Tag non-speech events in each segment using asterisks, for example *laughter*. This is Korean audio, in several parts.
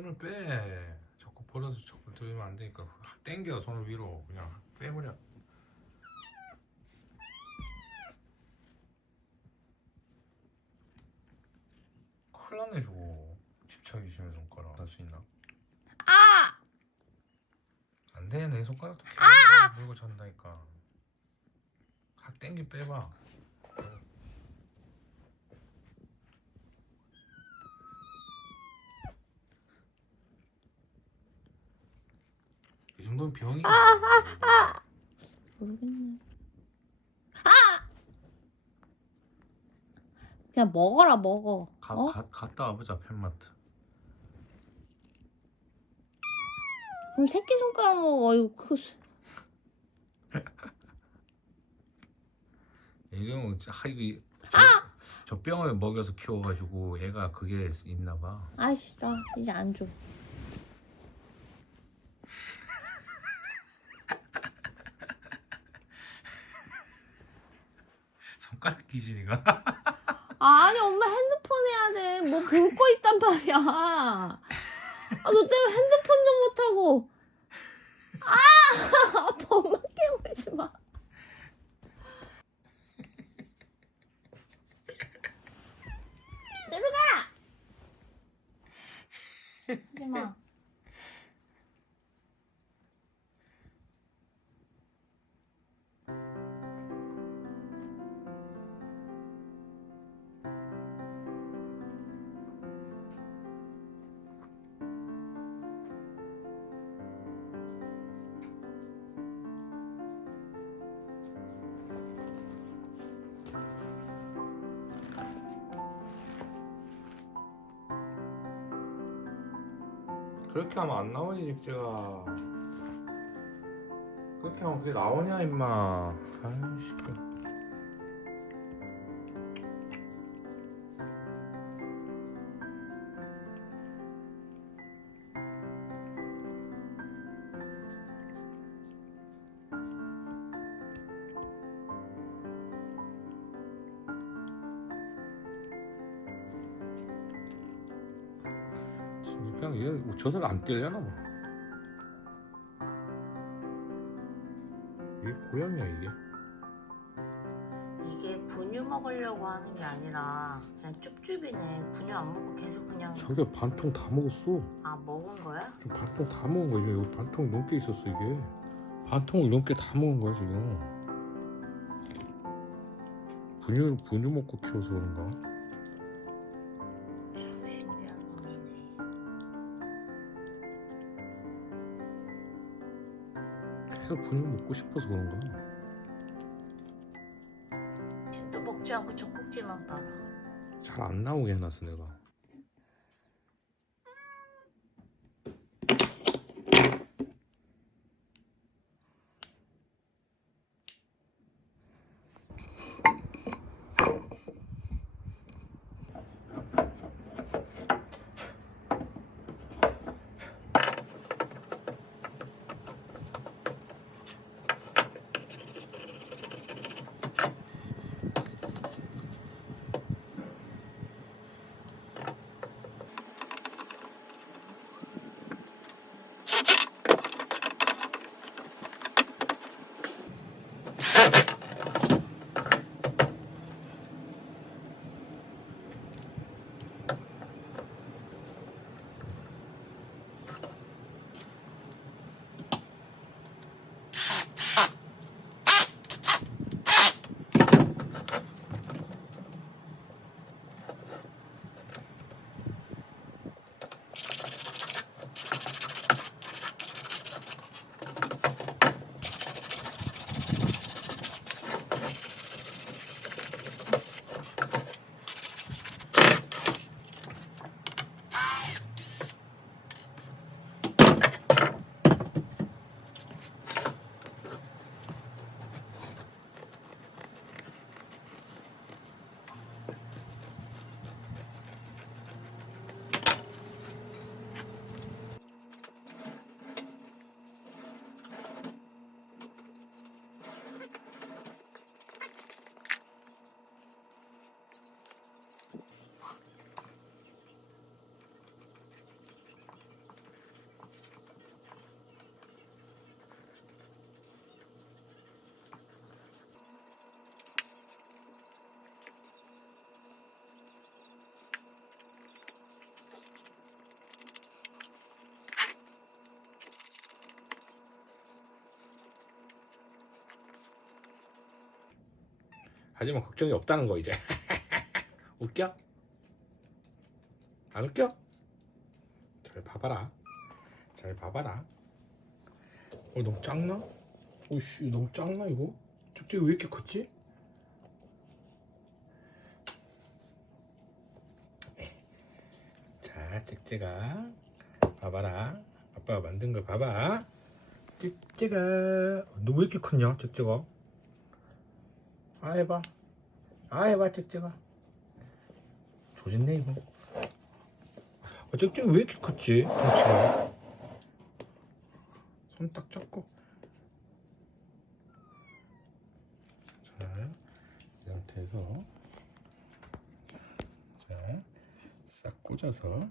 손을 빼. 자꾸 버려서 자꾸 들면 안 되니까 확 당겨 손을 위로 그냥 확 빼버려. 큰일 났네 저거. 집착이 심해 손가락 할 수 있나? 아! 안 돼, 내 손가락도 계속 물고 잔다니까. 확 당겨 빼봐. 이 정도면 병이. 모르겠네. 아! 그냥 먹어라 먹어. 가, 어? 가, 갔다 와보자 펜마트. 그럼 새끼 손가락 먹어. *laughs* 이거 그 이경은 하이비 저, 저 병을 먹여서 키워가지고 애가 그게 있나 봐. 아이씨 나 이제 안 줘. 손가락 기질이가. 아니 엄마 핸드폰 해야 돼. 뭐 볼 거 있단 말이야. 아 너 때문에 핸드폰도 못 하고. 아 아빠 엄마 깨물지 마. 들어가. 하지 마. 그렇게 하면 안 나오지 직제가. 그렇게 하면 그게 나오냐 임마. 아이씨. 그냥 얘 젖을 안 떼려나 봐. 이게 고양이야 이게. 이게 분유 먹으려고 하는 게 아니라 그냥 쭈쭈비네. 분유 안 먹고 계속 그냥 자기가 반통 다 먹었어. 아 먹은 거야? 지금 반통 다 먹은 거야. 지금 반통 넘게 있었어 이게. 반통을 넘게 다 먹은 거야 지금. 분유 분유 먹고 키워서 그런가? 분유 먹고 싶어서 그런가? 도 먹지 않고 젖꼭지만 빨아. 잘 안 나오게 해놨어 내가. 하지만 걱정이 없다는 거 이제 *laughs* 웃겨? 안 웃겨? 잘 봐봐라 잘 봐봐라 어 너무 작나? 오씨 너무 작나 이거? 쪽쪽이 왜 이렇게 컸지? *laughs* 자 잭잭아 봐봐라 아빠가 만든 거 봐봐 잭잭아 너왜 이렇게 컸냐 잭잭아 아 해봐 아 해봐 잭잭아 조진네 이거 아, 잭잭이 왜 이렇게 컸지 덩치가 손 딱 잡고 자 이 상태에서 자싹 꽂아서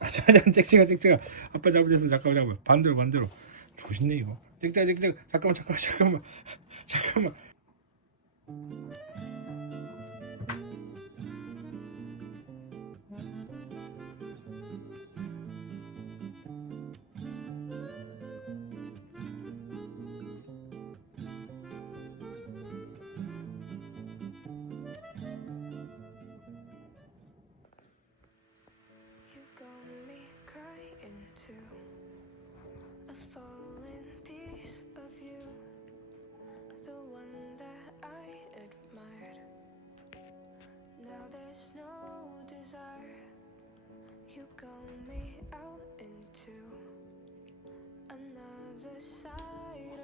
아, 자자, 잭잭아, 잭잭아. 아빠 잡으셨어. 잠깐만, 잠깐만. 반대로, 반대로. 조심네, 이거. 잭잭아, 잭잭. 잠깐만, 잠깐만, 잠깐만. 잠깐만. You got me crying too. A falling You got me out into another side